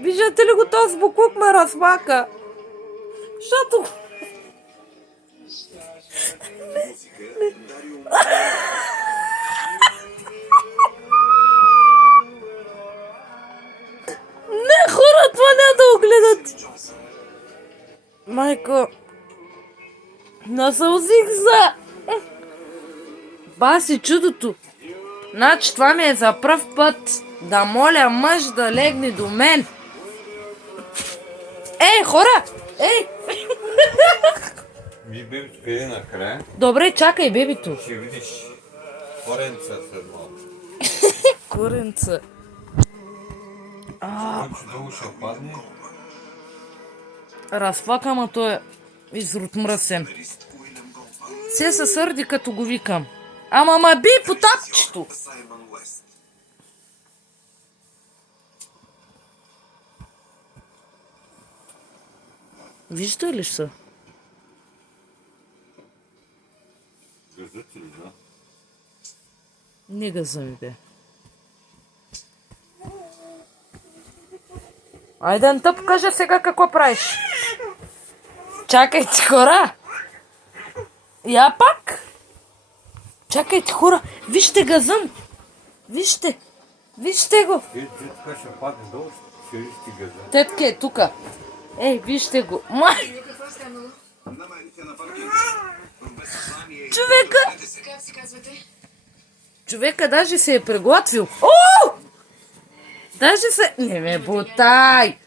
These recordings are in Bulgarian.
Виждате ли го, този буклук ме размака? Защото... Не, хора, това няма да го гледат. Майко, насълзих за... Баси чудото. Значи това ми е за пръв път да моля мъж да легне до мен. Ей, хора! Ей! Ви бебето къде накрая? Добре, чакай бебето. Ще видиш коренца след малко. Коренца. Който долу ще падне. Разплака, ама той е изрод мръсен. Се сърди като го викам. Ама би по тапчето. Вижда ли са? Гъзът ли, да? Не газа ми бе. Айде да те покажа сега какво правиш. Чакайте, хора. Я пак. Чакайте, хора. Вижте газън. Вижте. Вижте го. Така ще падне долу, ще видиш ти гъза. Тетка е тука. Ей, вижте го. Май! Човека! Как се казвате? Човека даже се е приготвил. О! Даже се... Не ме бутай!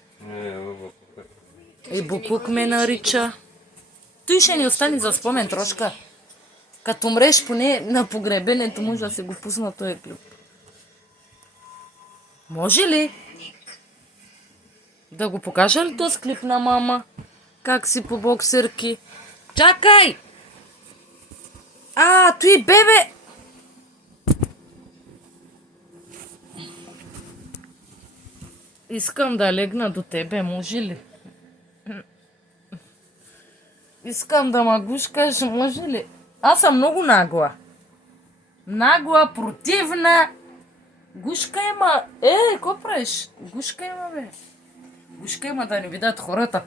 И буклук ме нарича. Той ще ни остане за спомен трошка. Като мреш поне на погребенето може да се го пусна този клип. Може ли? Да го покажа ли този клип на мама? Как си по боксерки? Чакай! Той бебе! Искам да легна до тебе, може ли? Искам да ма гушкаш, може ли? Аз съм много нагла. Нагла, противна. Гушкай ма. Какво правиш? Гушкай ма, бе. Гушкай ма да не видят хората.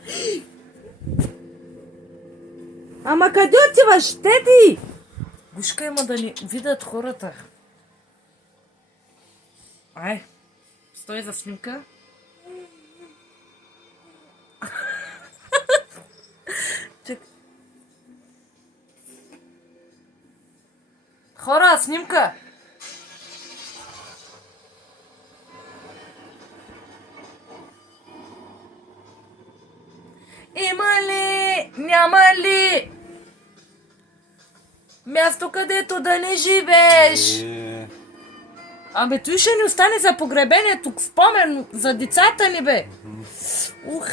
Ама къде отиваш, Теди? Гушкай ма да не видят хората. Ай, стой за снимка. Чакай. Хора, снимка! Има ли, няма ли място, където да не живееш? Абе, той ще ни остане за погребението, спомен за децата ни, бе. Ух.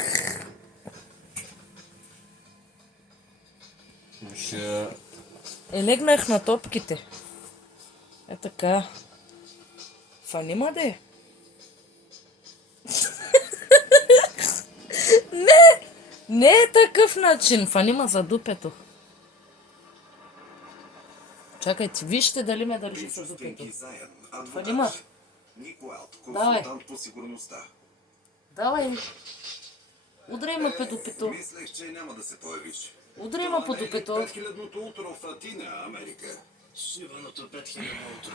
Легнах на топките. Е така. Фанима де. Не е такъв начин. Фанима за дупето. Чакайте, вижте дали ме държи с дупето. Фанима. Давай. Давай. Удрай ме по дупето. Мислех, че няма да се появиш. Удрай ме по дупето. 5000-то утро в Атина, Америка. Сиваното 5000 утро.